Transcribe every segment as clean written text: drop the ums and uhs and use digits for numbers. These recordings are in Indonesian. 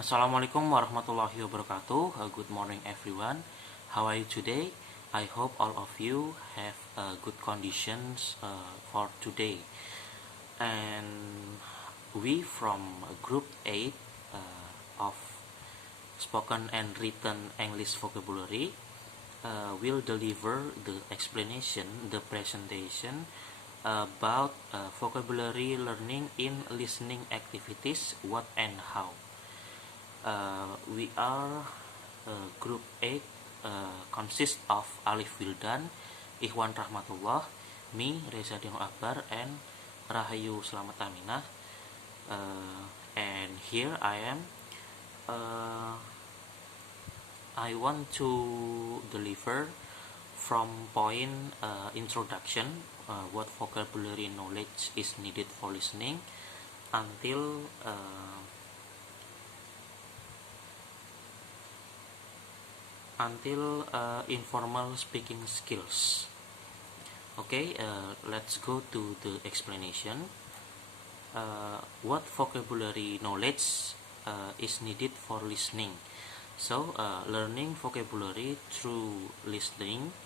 Assalamualaikum warahmatullahi wabarakatuh. Good morning everyone. How are you today? I hope all of you have good conditions for today. And we from group 8 of spoken and written English vocabulary will deliver the explanation, the presentation about vocabulary learning in listening activities, what and how. We are group 8 consists of Alif Wildan, Ikhwan Rahmatullah, me Reza Dino Akbar, and Rahayu Slamet Aminah. And here I am. I want to deliver from point introduction, what vocabulary knowledge is needed for listening, until informal speaking skills. Okay, let's go to the explanation. What vocabulary knowledge is needed for listening? So, learning vocabulary through listening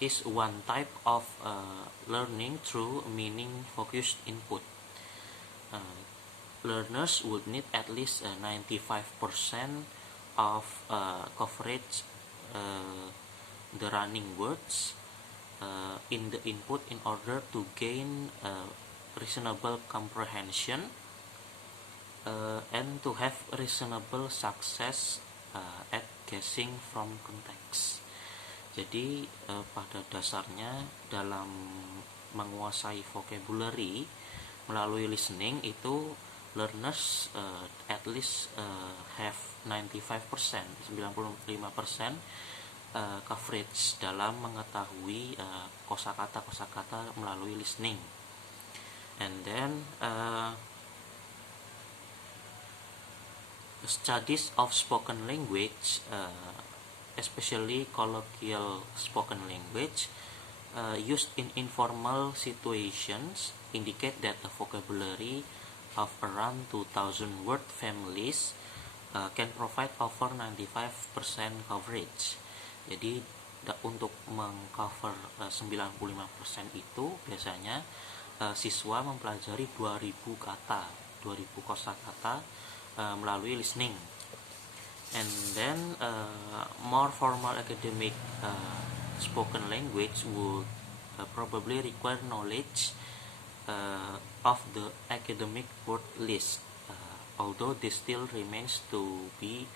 is one type of learning through meaning-focused input. Learners would need at least 95% of coverage the running words in the input in order to gain reasonable comprehension and to have reasonable success at guessing from context. Jadi pada dasarnya dalam menguasai vocabulary melalui listening itu learners at least have 95%, 95% coverage dalam mengetahui kosakata melalui listening. And then studies of spoken language, especially colloquial spoken language used in informal situations, indicate that a vocabulary of around 2,000 word families can provide over 95% coverage. Jadi untuk mengcover 95% itu biasanya siswa mempelajari 2.000 kata, 2.000 kosakata melalui listening. And then more formal academic spoken language would probably require knowledge of the academic word list, although this still remains to be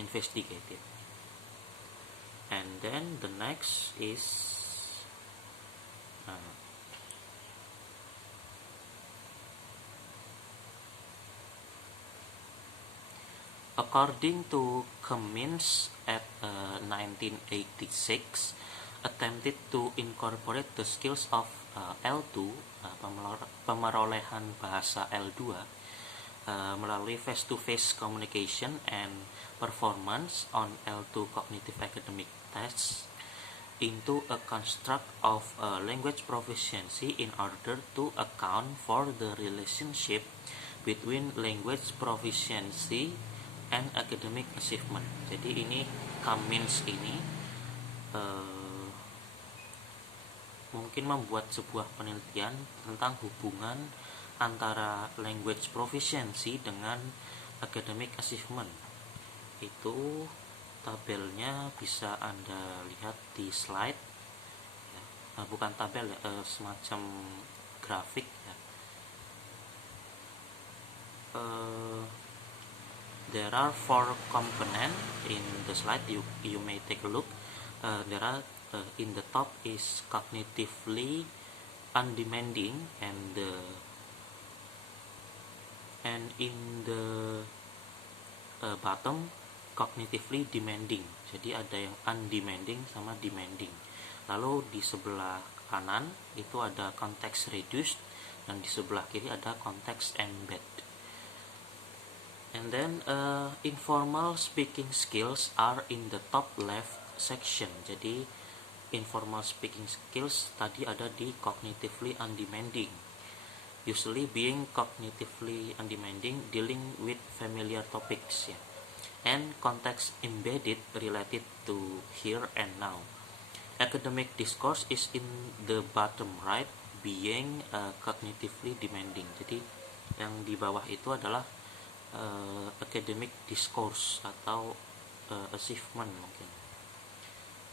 investigated. And then the next is according to Cummins at 1986 attempted to incorporate the skills of L2, pemerolehan bahasa L2 melalui face-to-face communication and performance on L2 cognitive academic tests into a construct of language proficiency in order to account for the relationship between language proficiency and academic achievement. Jadi ini Cummins ini mungkin membuat sebuah penelitian tentang hubungan antara language proficiency dengan academic achievement. Itu tabelnya bisa Anda lihat di slide ya. Bukan tabel ya, semacam grafik ya. There are 4 components in the slide. You may take a look. There are in the top is cognitively undemanding, and in the bottom cognitively demanding. Jadi ada yang undemanding sama demanding. Lalu di sebelah kanan itu ada context reduced, dan di sebelah kiri ada context embed. And then informal speaking skills are in the top left section. Jadi informal speaking skills tadi ada di cognitively undemanding. usually being cognitively undemanding, dealing with familiar topics, ya, and context embedded related to here and now. Academic discourse is in the bottom right, being cognitively demanding. Jadi yang di bawah itu adalah academic discourse atau achievement mungkin.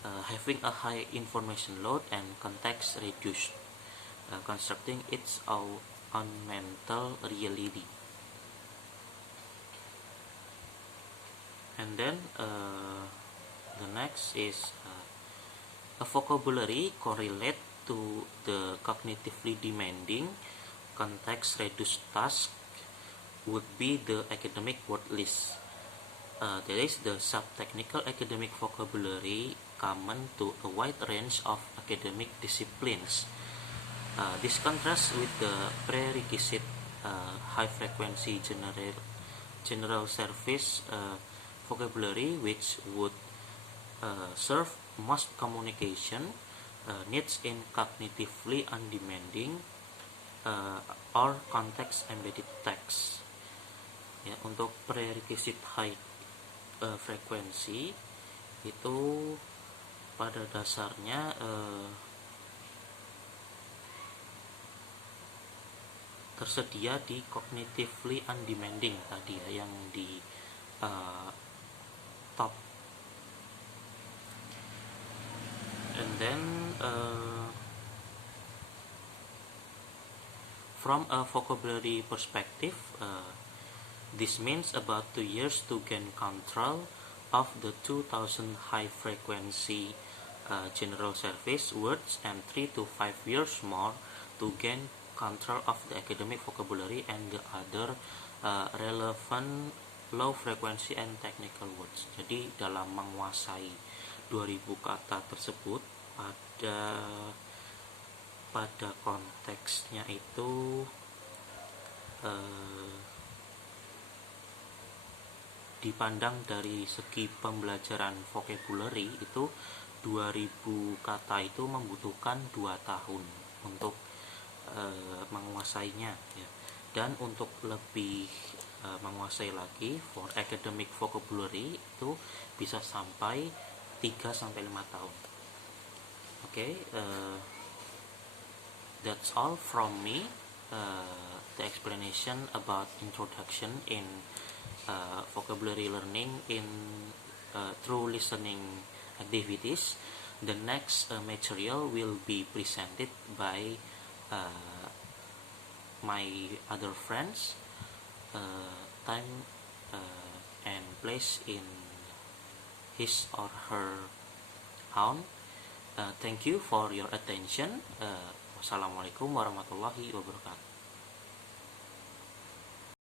Having a high information load and context reduced, constructing its own mental reality. And then the next is a vocabulary correlate to the cognitively demanding context reduced task would be the academic word list. That is the sub-technical academic vocabulary common to a wide range of academic disciplines. This contrasts with the prerequisite high-frequency general service vocabulary, which would serve most communication needs in cognitively undemanding or context-embedded text. Ya, untuk prerequisite high frekuensi itu pada dasarnya tersedia di cognitively undemanding tadi ya, yang di top. And then from a vocabulary perspective, this means about 2 years to gain control of the 2000 high frequency general service words and 3 to 5 years more to gain control of the academic vocabulary and the other relevant low frequency and technical words. Jadi dalam menguasai 2000 kata tersebut pada konteksnya itu dipandang dari segi pembelajaran vocabulary itu 2000 kata itu membutuhkan 2 tahun untuk menguasainya ya. Dan untuk lebih menguasai lagi for academic vocabulary itu bisa sampai 3-5 tahun. Okay, that's all from me. The explanation about introduction in vocabulary learning in through listening activities. The next material will be presented by my other friends. Time and place in his or her own. Thank you for your attention. Wassalamualaikum warahmatullahi wabarakatuh.